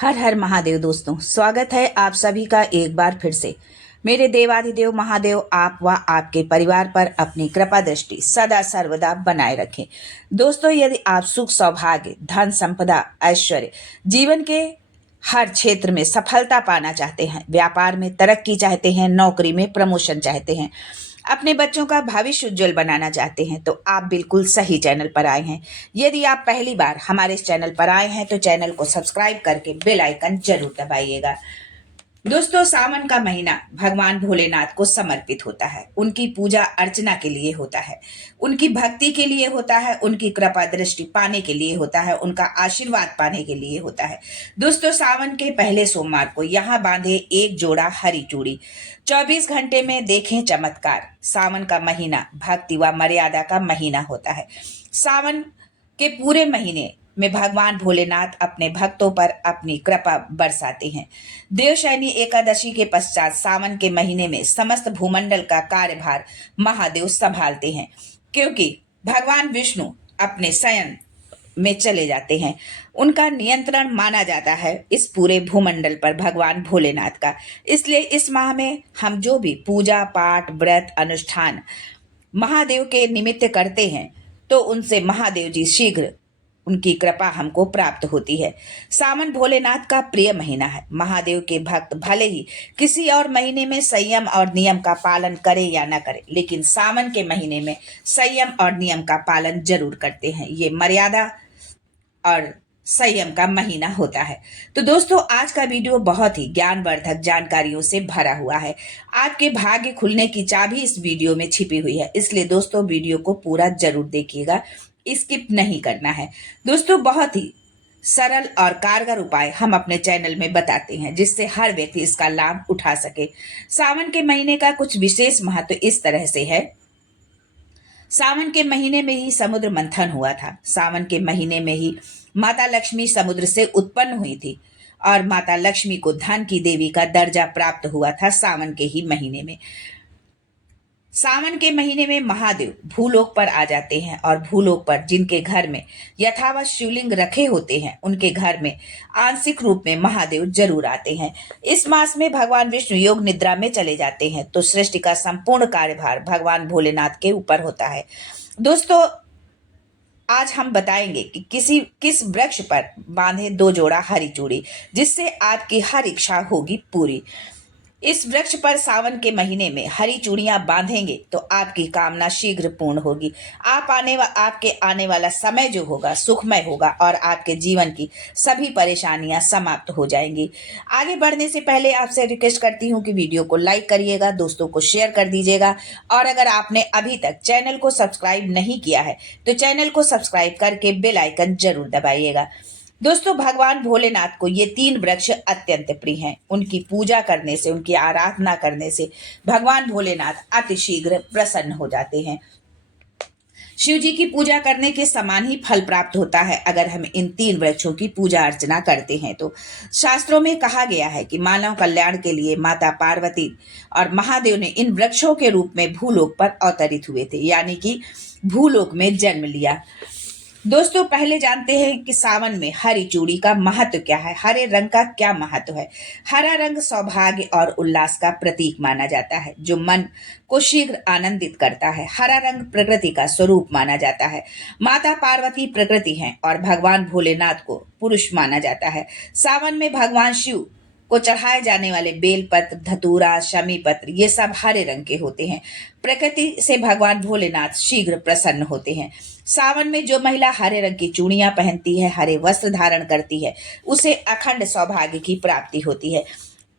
हर हर महादेव दोस्तों, स्वागत है आप सभी का एक बार फिर से। मेरे देवाधिदेव महादेव आप व आपके परिवार पर अपनी कृपा दृष्टि सदा सर्वदा बनाए रखें। दोस्तों, यदि आप सुख सौभाग्य धन संपदा ऐश्वर्य जीवन के हर क्षेत्र में सफलता पाना चाहते हैं, व्यापार में तरक्की चाहते हैं, नौकरी में प्रमोशन चाहते हैं, अपने बच्चों का भविष्य उज्जवल बनाना चाहते हैं, तो आप बिल्कुल सही चैनल पर आए हैं। यदि आप पहली बार हमारे इस चैनल पर आए हैं तो चैनल को सब्सक्राइब करके बेल आइकन जरूर दबाइएगा। दोस्तों, सावन का महीना भगवान भोलेनाथ को समर्पित होता है। उनकी पूजा अर्चना के लिए होता है, उनकी भक्ति के लिए होता है, उनकी कृपा दृष्टि पाने के लिए होता है, उनका आशीर्वाद पाने के लिए होता है। दोस्तों, सावन के पहले सोमवार को यहाँ बांधे एक जोड़ा हरी चूड़ी, 24 घंटे में देखें चमत्कार। सावन का महीना भक्ति व मर्यादा का महीना होता है। सावन के पूरे महीने में भगवान भोलेनाथ अपने भक्तों पर अपनी कृपा बरसाते हैं। देवशयनी एकादशी के पश्चात सावन के महीने में समस्त भूमंडल का कार्यभार महादेव संभालते हैं, क्योंकि भगवान विष्णु अपने शयन में चले जाते हैं। उनका नियंत्रण माना जाता है इस पूरे भूमंडल पर भगवान भोलेनाथ का। इसलिए इस माह में हम जो भी पूजा पाठ व्रत अनुष्ठान महादेव के निमित्त करते हैं, तो उनसे महादेव जी शीघ्र उनकी कृपा हमको प्राप्त होती है। सावन भोलेनाथ का प्रिय महीना है। महादेव के भक्त भले ही किसी और महीने में संयम और नियम का पालन करे या ना करे, लेकिन सावन के महीने में संयम और नियम का पालन जरूर करते हैं। ये मर्यादा और संयम का महीना होता है। तो दोस्तों, आज का वीडियो बहुत ही ज्ञानवर्धक जानकारियों से भरा हुआ है। आपके भाग्य खुलने की चाबी इस वीडियो में छिपी हुई है, इसलिए दोस्तों वीडियो को पूरा जरूर देखिएगा, स्किप नहीं करना है। दोस्तों, बहुत ही सरल और कारगर उपाय हम अपने चैनल में बताते हैं, जिससे हर व्यक्ति इसका लाभ उठा सके। सावन के महीने का कुछ विशेष महत्व इस तरह से है। सावन के महीने में ही समुद्र मंथन हुआ था। सावन के महीने में ही माता लक्ष्मी समुद्र से उत्पन्न हुई थी और माता लक्ष्मी को धन की देवी का दर्जा प्राप्त हुआ था सावन के ही महीने में। सावन के महीने में महादेव भूलोक पर आ जाते हैं और भूलोक पर जिनके घर में यथावत शिवलिंग रखे होते हैं, उनके घर में आंशिक रूप में महादेव जरूर आते हैं। इस मास में भगवान विष्णु योग निद्रा में चले जाते हैं, तो सृष्टि का संपूर्ण कार्यभार भगवान भोलेनाथ के ऊपर होता है। दोस्तों, आज हम बताएंगे कि किस वृक्ष पर बांधे 2 जोड़ा हरी चूड़ी, जिससे आपकी हर इच्छा होगी पूरी। इस वृक्ष पर सावन के महीने में हरी चूड़ियां बांधेंगे तो आपकी कामना शीघ्र पूर्ण होगी। आपके आने वाला समय जो होगा सुखमय होगा और आपके जीवन की सभी परेशानियां समाप्त हो जाएंगी। आगे बढ़ने से पहले आपसे रिक्वेस्ट करती हूं कि वीडियो को लाइक करिएगा, दोस्तों को शेयर कर दीजिएगा, और अगर आपने अभी तक चैनल को सब्सक्राइब नहीं किया है तो चैनल को सब्सक्राइब करके बेल आइकन जरूर दबाइएगा। दोस्तों, भगवान भोलेनाथ को ये 3 वृक्ष अत्यंत प्रिय हैं। उनकी पूजा करने से, उनकी आराधना करने से भगवान भोलेनाथ अतिशीघ्र प्रसन्न हो जाते हैं। शिव जी की पूजा करने के समान ही फल प्राप्त होता है अगर हम इन 3 वृक्षों की पूजा अर्चना करते हैं। तो शास्त्रों में कहा गया है कि मानव कल्याण के लिए माता पार्वती और महादेव ने इन वृक्षों के रूप में भूलोक पर अवतरित हुए थे, यानी कि भूलोक में जन्म लिया। दोस्तों, पहले जानते हैं कि सावन में हरी चूड़ी का महत्व क्या है, हरे रंग का क्या महत्व है। हरा रंग सौभाग्य और उल्लास का प्रतीक माना जाता है, जो मन को शीघ्र आनंदित करता है। हरा रंग प्रकृति का स्वरूप माना जाता है। माता पार्वती प्रकृति हैं और भगवान भोलेनाथ को पुरुष माना जाता है। सावन में भगवान शिव को चढ़ाए जाने वाले बेलपत्र, धतूरा, शमी पत्र, ये सब हरे रंग के होते हैं। प्रकृति से भगवान भोलेनाथ शीघ्र प्रसन्न होते हैं। सावन में जो महिला हरे रंग की चूड़ियां पहनती है, हरे वस्त्र धारण करती है, उसे अखंड सौभाग्य की प्राप्ति होती है।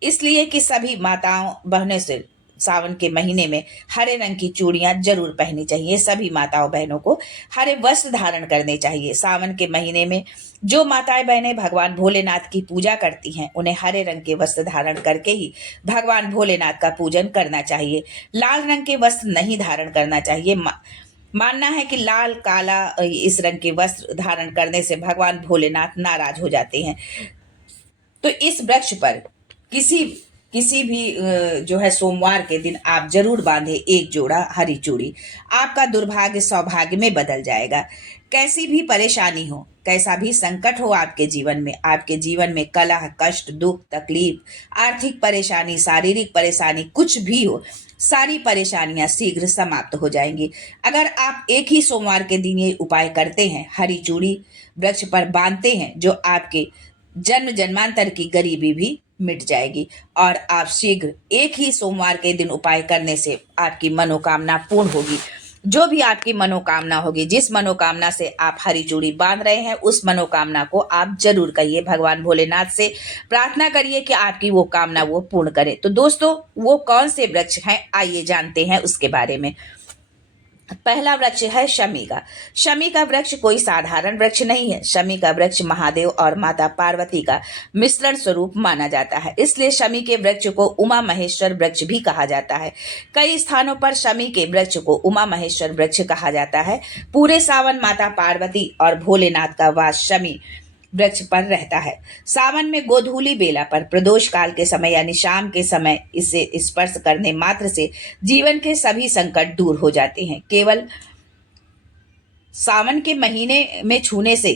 इसलिए कि सभी माताओं बहनों से सावन के महीने में हरे रंग की चूड़ियां जरूर पहननी चाहिए। सभी माताओं बहनों को हरे वस्त्र धारण करने चाहिए। सावन के महीने में जो माताएं बहनें भगवान भोलेनाथ की पूजा करती हैं, उन्हें हरे रंग के वस्त्र धारण करके ही भगवान भोलेनाथ का पूजन करना चाहिए। लाल रंग के वस्त्र नहीं धारण करना चाहिए। मानना है कि लाल काला इस रंग के वस्त्र धारण करने से भगवान भोलेनाथ नाराज हो जाते हैं। तो इस वृक्ष पर किसी किसी भी जो है सोमवार के दिन आप जरूर बांधे एक जोड़ा हरी चूड़ी। आपका दुर्भाग्य सौभाग्य में बदल जाएगा। कैसी भी परेशानी हो, कैसा भी संकट हो आपके जीवन में कलह, कष्ट, दुख, तकलीफ, आर्थिक परेशानी, शारीरिक परेशानी, कुछ भी हो, सारी परेशानियां शीघ्र समाप्त हो जाएंगी अगर आप एक ही सोमवार के दिन ये उपाय करते हैं। हरी चूड़ी वृक्ष पर बांधते हैं, जो आपके जन्म जन्मांतर की गरीबी भी मिट जाएगी और आप शीघ्र एक ही सोमवार के दिन उपाय करने से आपकी मनोकामना पूर्ण होगी। जो भी आपकी मनोकामना होगी, जिस मनोकामना से आप हरी चूड़ी बांध रहे हैं, उस मनोकामना को आप जरूर कहिए। भगवान भोलेनाथ से प्रार्थना करिए कि आपकी वो कामना वो पूर्ण करे। तो दोस्तों, वो कौन से वृक्ष हैं, आइए जानते हैं उसके बारे में। पहला वृक्ष है शमी का। शमी का वृक्ष कोई साधारण वृक्ष नहीं है। शमी का वृक्ष महादेव और माता पार्वती का मिश्रण स्वरूप माना जाता है, इसलिए शमी के वृक्ष को उमा महेश्वर वृक्ष भी कहा जाता है। कई स्थानों पर शमी के वृक्ष को उमा महेश्वर वृक्ष कहा जाता है। पूरे सावन माता पार्वती और भोलेनाथ का वास शमी वृक्ष पर रहता है। सावन में गोधूली बेला पर प्रदोष काल के समय यानी शाम के समय इसे स्पर्श करने मात्र से जीवन के सभी संकट दूर हो जाते हैं। केवल सावन के महीने में छूने से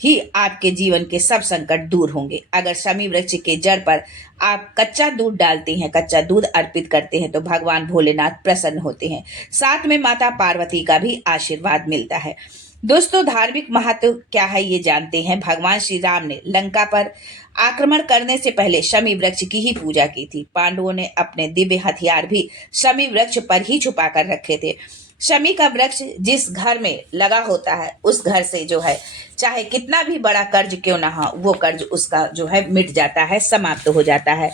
ही आपके जीवन के सब संकट दूर होंगे। अगर शमी वृक्ष के जड़ पर आप कच्चा दूध डालते हैं, कच्चा दूध अर्पित करते हैं, तो भगवान भोलेनाथ प्रसन्न होते हैं। साथ में माता पार्वती का भी आशीर्वाद मिलता है। दोस्तों, धार्मिक महत्व क्या है ये जानते हैं। भगवान श्री राम ने लंका पर आक्रमण करने से पहले शमी वृक्ष की ही पूजा की थी। पांडवों ने अपने दिव्य हथियार भी शमी वृक्ष पर ही छुपा कर रखे थे। शमी का वृक्ष जिस घर में लगा होता है, उस घर से जो है चाहे कितना भी बड़ा कर्ज क्यों ना हो, वो कर्ज उसका जो है मिट जाता है, समाप्त हो जाता है।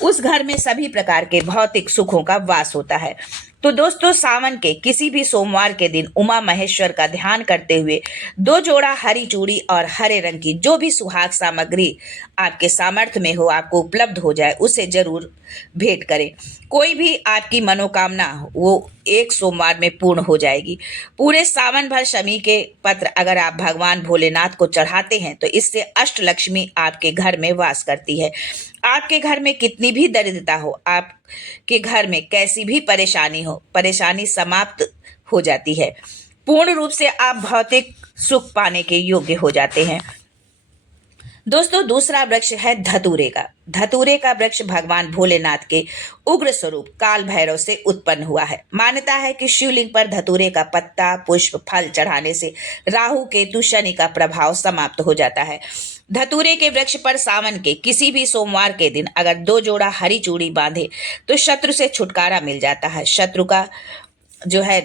उस घर में सभी प्रकार के भौतिक सुखों का वास होता है। तो दोस्तों, सावन के किसी भी सोमवार के दिन उमा महेश्वर का ध्यान करते हुए 2 जोड़ा हरी चूड़ी और हरे रंग की जो भी सुहाग सामग्री आपके सामर्थ्य में हो, आपको उपलब्ध हो जाए, उसे जरूर भेंट करें। कोई भी आपकी मनोकामना वो एक सोमवार में पूर्ण हो जाएगी। पूरे सावन भर शमी के पत्र अगर आप भगवान भोलेनाथ को चढ़ाते हैं, तो इससे अष्टलक्ष्मी आपके घर में वास करती है। आपके घर में कितनी भी दरिद्रता हो, आपके घर में कैसी भी परेशानी हो, परेशानी समाप्त हो जाती है। पूर्ण रूप से आप भौतिक सुख पाने के योग्य हो जाते हैं। दोस्तों, दूसरा वृक्ष है धतूरे का। धतूरे का वृक्ष भगवान भोलेनाथ के उग्र स्वरूप काल भैरव से उत्पन्न हुआ है। मान्यता है कि शिवलिंग पर धतूरे का पत्ता, पुष्प, फल चढ़ाने से राहु, केतु, शनि का प्रभाव समाप्त हो जाता है। धतूरे के वृक्ष पर सावन के किसी भी सोमवार के दिन अगर 2 जोड़ा हरी चूड़ी बांधे, तो शत्रु से छुटकारा मिल जाता है। शत्रु का जो है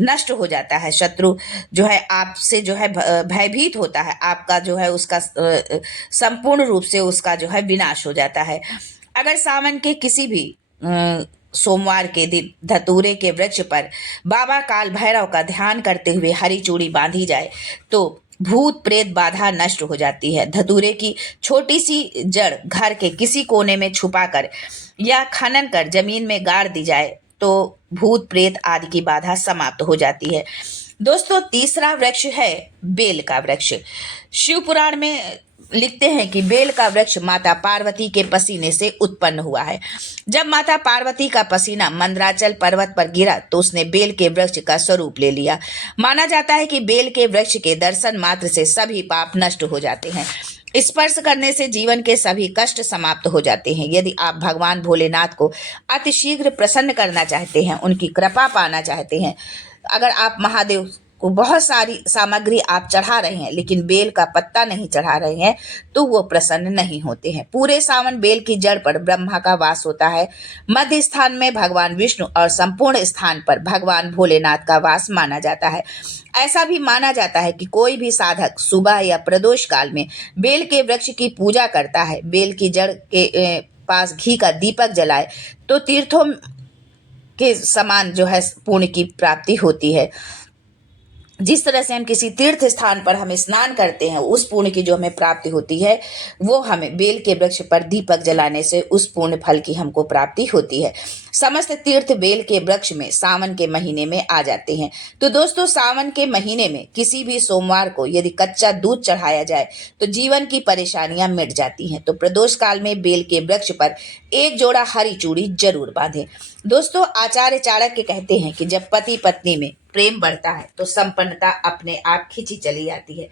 नष्ट हो जाता है। शत्रु जो है आपसे जो है भयभीत होता है, आपका जो है उसका संपूर्ण रूप से उसका जो है विनाश हो जाता है। अगर सावन के किसी भी सोमवार के दिन धतूरे के वृक्ष पर बाबा काल भैरव का ध्यान करते हुए हरी चूड़ी बांधी जाए, तो भूत प्रेत बाधा नष्ट हो जाती है। धतूरे की छोटी सी जड़ घर के किसी कोने में छुपाकर या खनन कर जमीन में गाड़ दी जाए, तो भूत प्रेत आदि की बाधा समाप्त हो जाती है। दोस्तों, तीसरा वृक्ष है बेल का वृक्ष। शिव पुराण में लिखते हैं कि बेल का वृक्ष माता पार्वती के पसीने से उत्पन्न हुआ है। जब माता पार्वती का पसीना मंदराचल पर्वत पर गिरा, तो उसने बेल के वृक्ष का स्वरूप ले लिया। माना जाता है कि बेल के वृक्ष के दर्शन मात्र से सभी पाप नष्ट हो जाते हैं। स्पर्श करने से जीवन के सभी कष्ट समाप्त हो जाते हैं। यदि आप भगवान भोलेनाथ को अतिशीघ्र प्रसन्न करना चाहते हैं, उनकी कृपा पाना चाहते हैं, अगर आप महादेव को बहुत सारी सामग्री आप चढ़ा रहे हैं लेकिन बेल का पत्ता नहीं चढ़ा रहे हैं, तो वो प्रसन्न नहीं होते हैं। पूरे सावन बेल की जड़ पर ब्रह्मा का वास होता है। मध्य स्थान में भगवान विष्णु और संपूर्ण स्थान पर भगवान भोलेनाथ का वास माना जाता है। ऐसा भी माना जाता है कि कोई भी साधक सुबह या प्रदोष काल में बेल के वृक्ष की पूजा करता है, बेल की जड़ के पास घी का दीपक जलाए, तो तीर्थों के समान जो है पुण्य की प्राप्ति होती है। जिस तरह से हम किसी तीर्थ स्थान पर हम स्नान करते हैं, उस पुण्य की जो हमें प्राप्ति होती है, वो हमें बेल के वृक्ष पर दीपक जलाने से उस पुण्य फल की हमको प्राप्ति होती है। समस्त तीर्थ बेल के वृक्ष में सावन के महीने में आ जाते हैं। तो दोस्तों, सावन के महीने में किसी भी सोमवार को यदि कच्चा दूध चढ़ाया जाए तो जीवन की परेशानियां मिट जाती हैं। तो प्रदोष काल में बेल के वृक्ष पर एक जोड़ा हरी चूड़ी जरूर बांधें। दोस्तों, आचार्य चाणक्य कहते हैं कि जब पति पत्नी में प्रेम बढ़ता है तो संपन्नता अपने आप खिंची चली जाती है।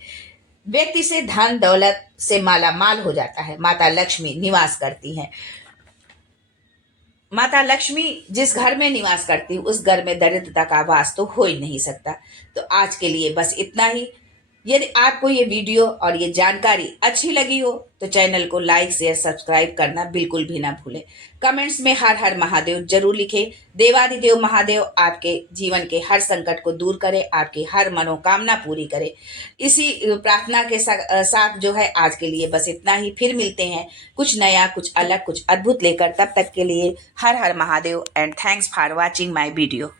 व्यक्ति से धन दौलत से माला माल हो जाता है। माता लक्ष्मी निवास करती हैं। माता लक्ष्मी जिस घर में निवास करती उस घर में दरिद्रता का वास तो हो ही नहीं सकता। तो आज के लिए बस इतना ही। यदि आपको ये वीडियो और ये जानकारी अच्छी लगी हो तो चैनल को लाइक शेयर सब्सक्राइब करना बिल्कुल भी ना भूलें। कमेंट्स में हर हर महादेव जरूर लिखें। देवादिदेव महादेव आपके जीवन के हर संकट को दूर करे, आपकी हर मनोकामना पूरी करे। इसी प्रार्थना के साथ जो है आज के लिए बस इतना ही। फिर मिलते हैं कुछ नया, कुछ अलग, कुछ अद्भुत लेकर। तब तक के लिए हर हर Mahadev and thanks for watching my video.